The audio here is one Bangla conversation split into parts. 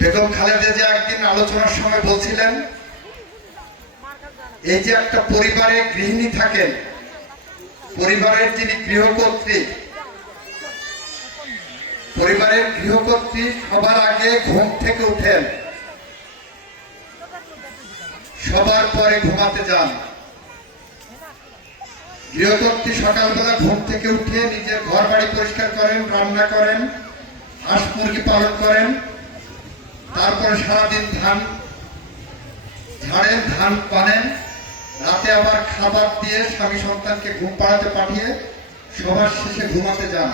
বেগম খালেদা জিয়া একদিন আলোচনার সময় বলছিলেন, এই যে একটা পরিবারে গৃহিণী থাকেন, পরিবারের যিনি গৃহকর্ত্রী, পরিবারের গৃহকর্ত্রী সবার আগে ঘুম থেকে উঠেন, সবার পরে ঘুমাতে যান। গৃহকর্ত্রী সকালবেলা ঘুম থেকে উঠে নিজের ঘর বাড়ি পরিষ্কার করেন, রান্না করেন, হাঁস মুরগি পালন করেন, তারপরে সারাদিন ধান ঝাড়েন, ধান পানেন, রাতে আবার খাবার দিয়ে স্বামী সন্তানকে ঘুম পাড়াতে পাঠিয়ে সবার শেষে ঘুমাতে যান।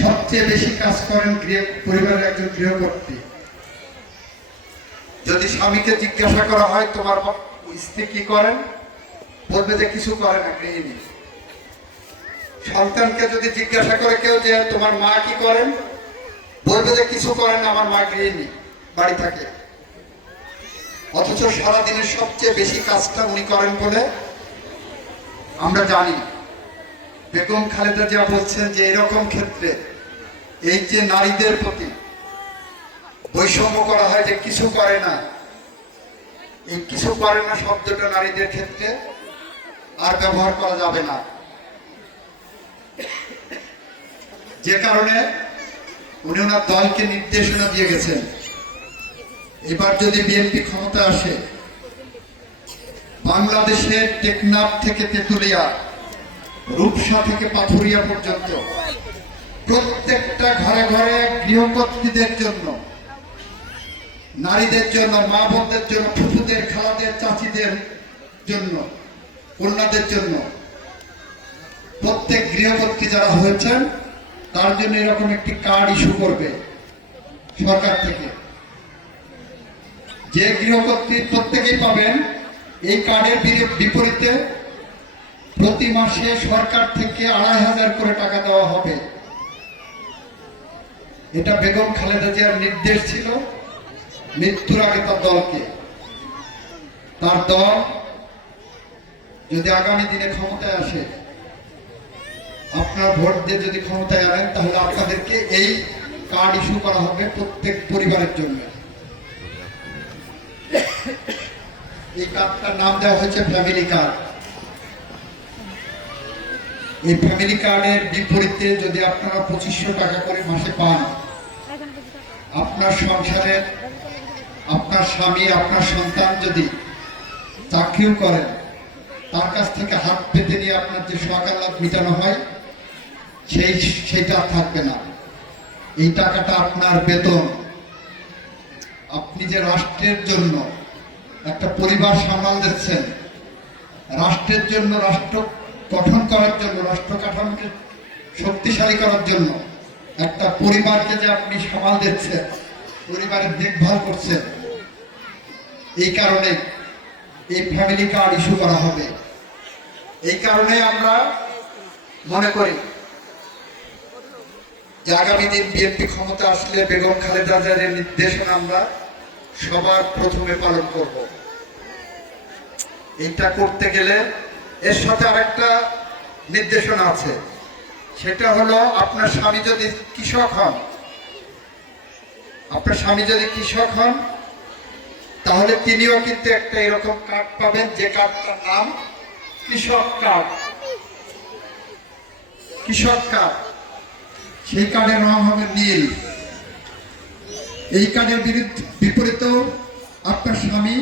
সবচেয়ে বেশি কাজ করেন পরিবারের একজন গৃহকর্ত্রী। যদি স্বামীকে জিজ্ঞাসা করা হয় তোমার স্ত্রী কি করেন, বলবে যে কিছু করে না, গৃহিণী। সন্তানকে যদি জিজ্ঞাসা করে কেউ যে তোমার মা কি করেন, বলবে যে কিছু করেন না, আমার মা গৃহিণী, বাড়ি থাকে। অথচ সারাদিনের সবচেয়ে বেশি কাজটা উনি করেন বলে আমরা জানি। বেগম খালেদা জিয়া বলছেন যে এরকম ক্ষেত্রে এই যে নারীদের প্রতি বৈষম্য করা হয়, যে কিছু করে না, এই কিছু করে না শব্দটা নারীদের ক্ষেত্রে আর ব্যবহার করা যাবে না। যে কারণে উনি ওনার দলকে নির্দেশনা দিয়ে গেছেন, এবার যদি বিএনপি ক্ষমতা আসে, বাংলাদেশের টেকনাফ থেকে তেতুলিয়া, রূপসা থেকে পাথুরিয়া পর্যন্ত প্রত্যেকটা ঘরে ঘরে গৃহকর্ত্রীদের জন্য, নারীদের জন্য, মা বোনদের জন্য, ফুফুদের, খালাদের, চাচিদের জন্য, কন্যাদের জন্য, প্রত্যেক গৃহকর্ত্রী যারা হয়েছেন তার জন্য এরকম একটি কার্ড ইস্যু করবে সরকার থেকে। যে গৃহকর্ত্রী প্রত্যেকেই পাবেন, এই কার্ডের বিপরীতে প্রতি মাসে সরকার থেকে ২৫০০ করে টাকা দেওয়া হবে। এটা বেগম খালেদা জিয়ার নির্দেশ ছিল মৃত্যুর আগে তার দলকে। তার দল যদি আগামী দিনে ক্ষমতায় আসে, আপনার ভোট দিয়ে যদি ক্ষমতায় আনেন, তাহলে আপনাদেরকে এই কার্ড ইস্যু করা হবে প্রত্যেক পরিবারের জন্য। এই কার্ডটার নাম দেওয়া হয়েছে ফ্যামিলি কার্ড। এই ফ্যামিলি কার্ডের বিপরীতে যদি আপনারা ২৫০০ টাকা করে মাসে পান, আপনার সংসারের, আপনার স্বামী, আপনার সন্তান যদি চাকরিও করেন, তার কাছ থেকে হাত পেতে নিয়ে আপনার যে সকালাত মিটানো হয়, সেইটা আর থাকবে না। এই টাকাটা আপনার বেতন। আপনি যে রাষ্ট্রের জন্য একটা পরিবার সামাল দিচ্ছেন, রাষ্ট্রের জন্য, রাষ্ট্র গঠন করার জন্য, রাষ্ট্র কাঠামোকে শক্তিশালী করার জন্য একটা পরিবারকে যে আপনি সামাল দিচ্ছেন, পরিবারের দেখভাল করছেন, এই কারণে এই ফ্যামিলি কার্ড ইস্যু করা হবে। এই কারণে আমরা মনে করি যে আগামী দিন বিএনপি ক্ষমতা আসলে বেগম খালেদা জিয়ার নির্দেশনা আমরা সবার প্রথমে পালন করব। এটা করতে গেলে এর সাথে আরেকটা নির্দেশনা আছে, সেটা হলো আপনার স্বামী যদি কৃষক হন, আপনার স্বামী যদি কৃষক হন, তাহলে তিনিও কিন্তু একটা এরকম কার্ড পাবেন, যে কার্ডটার নাম কৃষক কার্ড। কৃষক কার্ড, সেই কার্ডের রং হবে নীল। এই কার্ডের বিপরীতেও আপনার স্বামী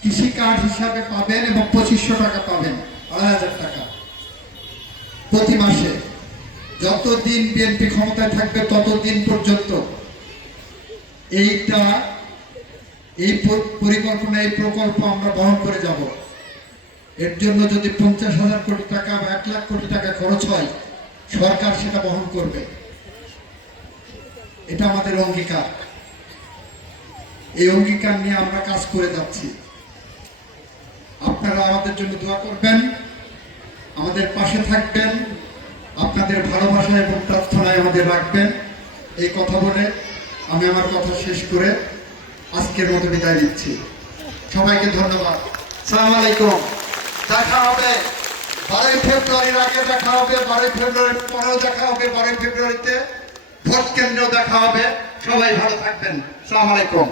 কৃষি কার্ড হিসাবে পাবেন এবং ২৫০০ টাকা পাবেন, ২৫০০ টাকা প্রতি মাসে। যতদিন বিএনপি ক্ষমতায় থাকবে ততদিন পর্যন্ত এই পরিকল্পনা, এই প্রকল্প আমরা বহন করে যাব। এর জন্য যদি ৫০,০০০ কোটি টাকা বা ১,০০,০০০ কোটি টাকা খরচ হয়, সরকার সেটা বহন করবে। এটা আমাদের অঙ্গীকার। এই অঙ্গীকার নিয়ে আমরা কাজ করে যাচ্ছি। আপনারা আমাদের জন্য দোয়া করবেন, আমাদের পাশে থাকবেন, আপনাদের ভালোবাসা এবং প্রার্থনায় আমাদের রাখবেন। এই কথা বলে আমি আমার কথা শেষ করে আজকের মতো বিদায় নিচ্ছি। সবাইকে ধন্যবাদ। আসসালামু আলাইকুম। দেখা হবে ফেব্রুয়ারির আগে দেখা হবে, 12ই ফেব্রুয়ারির পরেও দেখা হবে, 12ই ফেব্রুয়ারিতে ভোট কেন্দ্রেও দেখা হবে। সবাই ভালো থাকবেন। আসসালামু আলাইকুম।